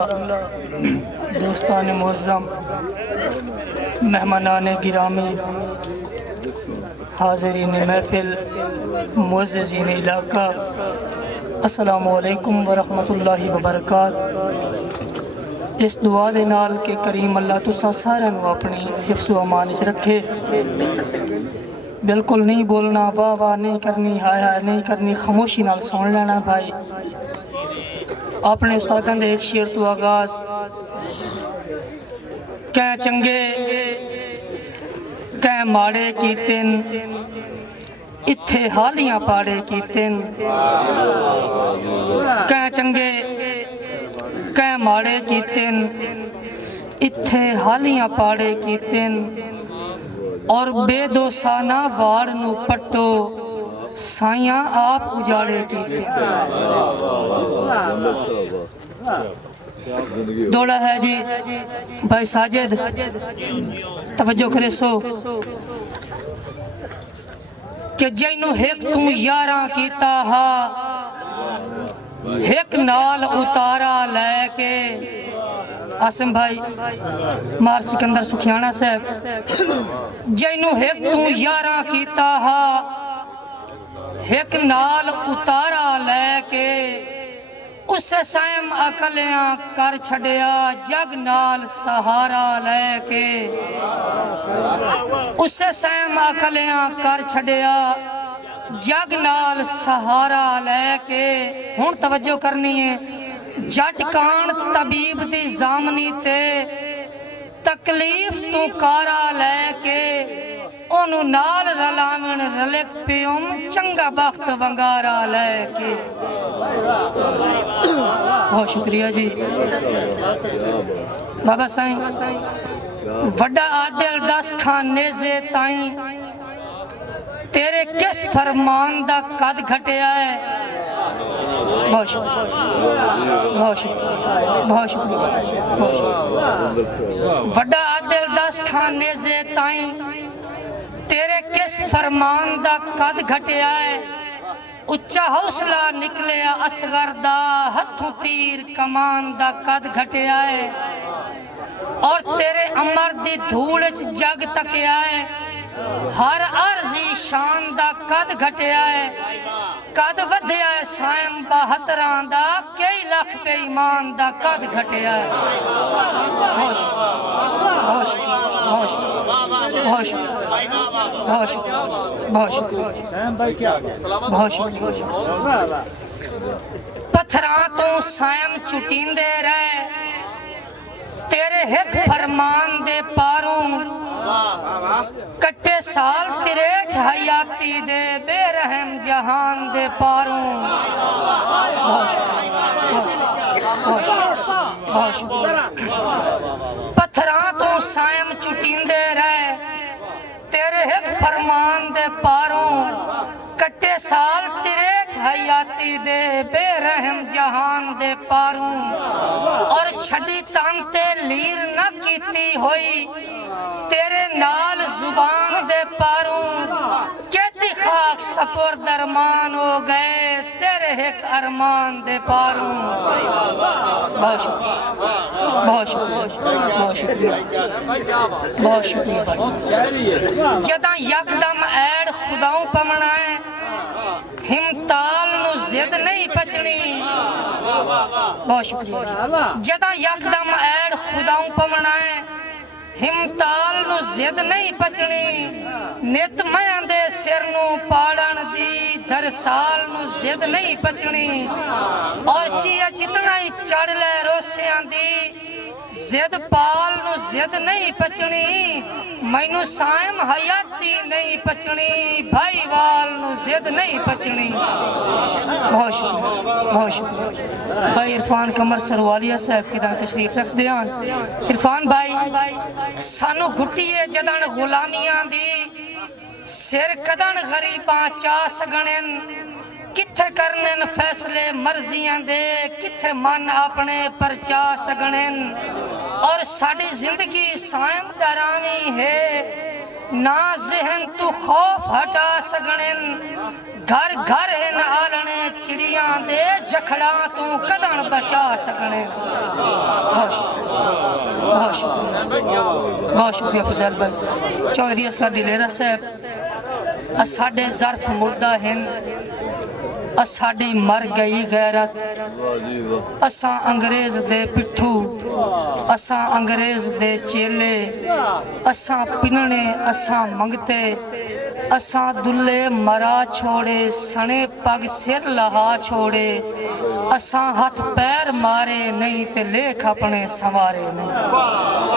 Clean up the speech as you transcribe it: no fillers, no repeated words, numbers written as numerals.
दोस्तान मुअज़्ज़म, मेहमानान गिरामी, हाज़रीन महफ़िल, मुअज़्ज़िज़ीन इलाका, अस्सलामु अलैकुम व रहमतुल्लाहि व बरकातहू। इस दुआ दे नाल के करीम अल्लाह तुसां सारिआं नूं अपनी हिफ्ज़ व अमान च रखे। बिल्कुल नहीं बोलना, वाह वाह नहीं करनी, हाय हाय नहीं करनी, खामोशी नाल सुन लेना भाई। अपने उस्तादां दे एक शेर तो आगाज़, कै चंगे कै माड़े कीते न, इत्थे हालियां पाड़े कीते न। कै चंगे कै माड़े कीते न, इत्थे हालियां पाड़े कीते न। और बेदोसाना वाड़ नूं पट्टो, साइयां आप उजाड़े कीते। दौड़ा है जी भाई साजिद, तवज्जो करे सो कि जैनू हिक तू यारां कीता हा, हिक नाल उतारा लैके। आसिम भाई मार सिकंदर सुखियाना साहब, जैनू हिक तू यारां कीता हा, हिक नाल उतारा लैके। उसे सैम अकलियां कर छड़िया, जग नाल सहारा लैके। उसे सैम अकलियां कर छड़िया, जग नाल सहारा लैके। हुण तवज्जो करनी है, जट कान तबीब दी जामनी ते, तकलीफ तू कारा लैके। ओनू नाल रलावन रलिक पियुम, चंगा बख्त वंगारा लैके। बहुत शुक्रिया जी बाबा साईं। वड्डा आदिल दस खाने से ताई, तेरे किस फरमान दा कद घटिया है। बहुत शुक्रिया, बहुत शुक्रिया, बहुत शुक्रिया, बहुत शुक्रिया। वड्डा आदिल दस खाने से ताई, तेरे किस फरमान दा कद घटिया है। उच्चा हौसला निकलिया असगर दा, हथों तीर कमान दा कद घटिया है। और तेरे अमर दी धूड़ च जग तकिया है, हर अर्जी शान दा कद घटिया है। कद वधिया है सायम 72 दा, कई लख बेईमान दा कद घटिया है। बहुत शुक्रिया, बहुत शुक्रिया, बहुत शुक्रिया, बहुत शुक्रिया, बहुत शुक्रिया, बहुत शुक्रिया, बहुत शुक्रिया। पत्थरां तो सायम चुटींदे रहे, तेरे हिक फरमान दे पारों। कट्टे साल तिरेठ हयाती दे, बेरहम जहान दे पारों। बहुत शुक्रिया, बहुत शुक्रिया, बहुत शुक्रिया। पत्थरां तो सायम चुटींदे रहे, तेरे हिक फरमान दे पारों। कट्टे साल तिरेठ हयाती दे, बेरहम जहान दे पारों। और छड़ी तांते लीर न कीती होई, तेरे नाल जुबान दे पारों। कहती खाक सपुर दरमान हो गए, तेरे हिक अरमान दे पारों। बहुत शुक्रिया, बहुत शुक्रिया, बहुत शुक्रिया, बहुत शुक्रिया भाई। जदा यकदम ऐड खुदाओं पमना है, हिमताल नु जिद नहीं पचनी। बहुत शुक्रिया। जदा यकदम ऐड खुदाओं पमना है, हिमताल नु जिद नहीं पचनी। नित मयां दे सिर नु पाड़न दी, दरसाल नु जिद नहीं पचनी। और चिया जितना ही चढ़ ले रोसियां दी, जिद पाल नु जिद नहीं पचनी। मैनू सायम हयाती नहीं पचनी, भाई वाल नु जिद नहीं पचनी। बहुत शुक्रिया, बहुत शुक्रिया भाई। इरफान कमर सरवालिया साहब की दान तशरीफ रख दियान। इरफान भाई सानू घुट्टिए जदन गुलामियां दी, सिर कदन गरीबां चा सगणन। किथे करने फैसले मर्जियां दे, किथे मन अपने परचा सगणन। और साड़ी जिंदगी सायम डरावी है, ना जहन तू खौफ हटा सकने घर घर इन आलने चिड़िया दे जखड़ा तू कदन बचा सकने बहुत शुक्रिया बहुत शुक्रिया फजल भाई चौधरी असगर दिलेरा साहब साडे ज़र्फ मुर्दा हैं साडी मर गई गैरत असां अंग्रेज दे पिट्ठू असां अंग्रेज दे चेले असां पिनने असां मंगते असां दुल्ले मरा छोड़े सने पग सिर लहा छोड़े असां हथ पैर मारे नहीं ते लेख अपने संवारे नहीं